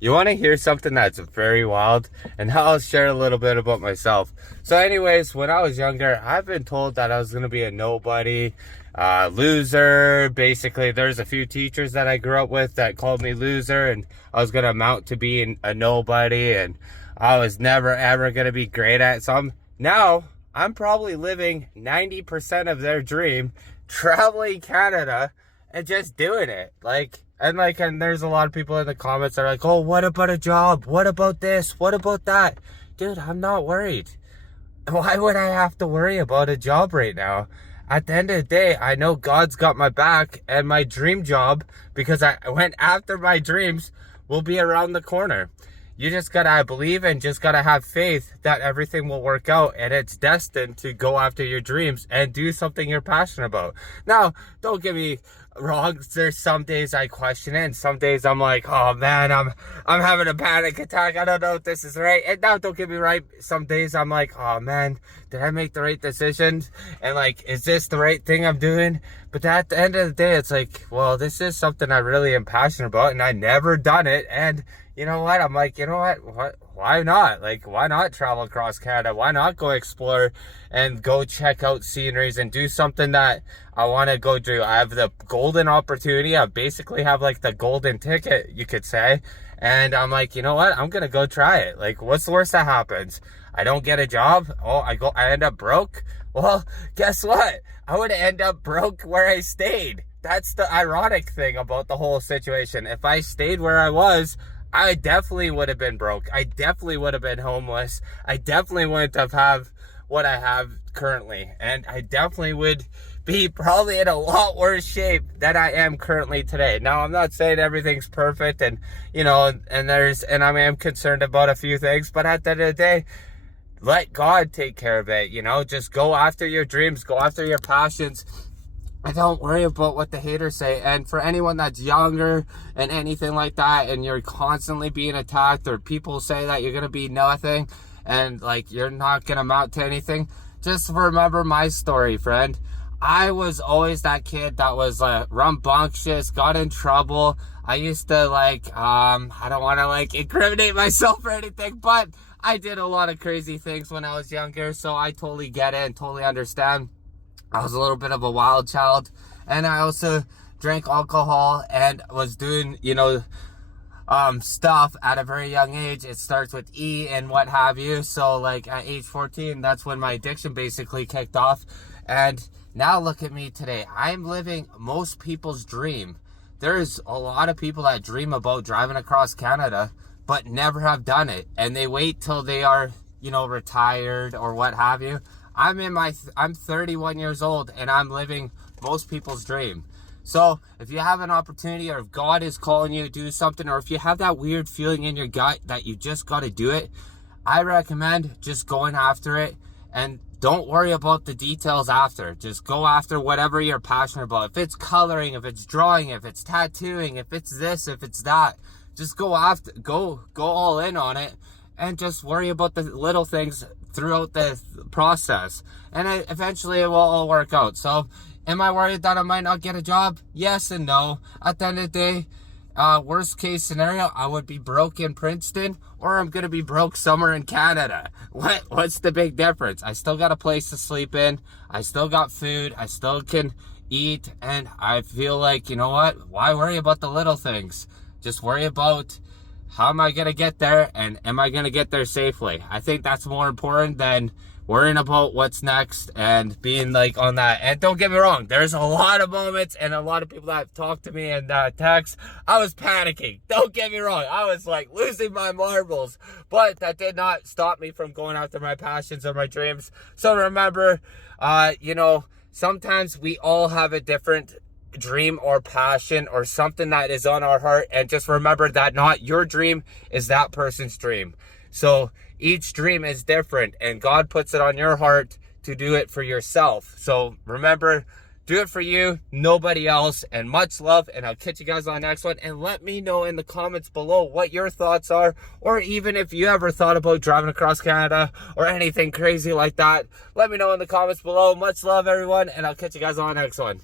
You want to hear something that's very wild? And I'll share a little bit about myself. So anyways, when I was younger, I've been told that I was going to be a nobody, loser. Basically, there's a few teachers that I grew up with that called me loser, and I was going to amount to being a nobody, and I was never ever going to be great at something. Now, I'm probably living 90% of their dream, traveling Canada and just doing it. And there's a lot of people in the comments that are like, oh, what about a job? What about this? What about that? Dude, I'm not worried. Why would I have to worry about a job right now? At the end of the day, I know God's got my back, and my dream job, because I went after my dreams, will be around the corner. You just gotta believe and just gotta have faith that everything will work out, and it's destined to go after your dreams and do something you're passionate about. Now, don't get me wrong, there's some days I question it, and some days I'm like, oh man, I'm having a panic attack. I don't know if this is right. And now, don't get me right, some days I'm like, oh man, did I make the right decisions? And like, is this the right thing I'm doing? But at the end of the day, it's like, well, this is something I really am passionate about, and I never done it. And you know what? I'm like, you know what? Why not? Like, why not travel across Canada? Why not go explore and go check out sceneries and do something that I want to go do? I have the golden opportunity. I basically have like the golden ticket, you could say. And I'm like, you know what? I'm going to go try it. Like, what's the worst that happens? I don't get a job. Oh, I end up broke. Well, guess what? I would end up broke where I stayed. That's the ironic thing about the whole situation. If I stayed where I was, I definitely would have been broke. I definitely would have been homeless. I definitely wouldn't have what I have currently. And I definitely would be probably in a lot worse shape than I am currently today. Now, I'm not saying everything's perfect, and you know, and I am concerned about a few things, but at the end of the day, let God take care of it. You know, just go after your dreams, go after your passions. I don't worry about what the haters say. And for anyone that's younger and anything like that, and you're constantly being attacked, or people say that you're going to be nothing and like you're not going to amount to anything, just remember my story, friend. I was always that kid that was rambunctious, got in trouble. I used to I don't want to incriminate myself or anything, but I did a lot of crazy things when I was younger. So I totally get it and totally understand. I was a little bit of a wild child, and I also drank alcohol and was doing, stuff at a very young age. It starts with E and what have you. So like at age 14, that's when my addiction basically kicked off. And now look at me today. I'm living most people's dream. There's a lot of people that dream about driving across Canada, but never have done it. And they wait till they are, retired or what have you. I'm 31 years old, and I'm living most people's dream. So if you have an opportunity, or if God is calling you to do something, or if you have that weird feeling in your gut that you just got to do it, I recommend just going after it, and don't worry about the details after. Just go after whatever you're passionate about. If it's coloring, if it's drawing, if it's tattooing, if it's this, if it's that, just go all in on it, and just worry about the little things throughout the process, and eventually it will all work out. So am I worried that I might not get a job? Yes and no. At the end of the day, worst case scenario, I would be broke in Princeton, or I'm gonna be broke somewhere in Canada. What's the big difference? I still got a place to sleep in, I still got food, I still can eat, and I feel like, you know what, why worry about the little things? Just worry about how am I going to get there, and am I going to get there safely? I think that's more important than worrying about what's next and being on that. And don't get me wrong, there's a lot of moments and a lot of people that have talked to me and text. I was panicking. Don't get me wrong. I was losing my marbles, but that did not stop me from going after my passions or my dreams. So remember, sometimes we all have a different dream or passion or something that is on our heart, and just remember that not your dream is that person's dream. So each dream is different, and God puts it on your heart to do it for yourself. So remember, do it for you, nobody else. And much love, and I'll catch you guys on the next one. And let me know in the comments below what your thoughts are, or even if you ever thought about driving across Canada or anything crazy like that. Let me know in the comments below. Much love, everyone, and I'll catch you guys on the next one.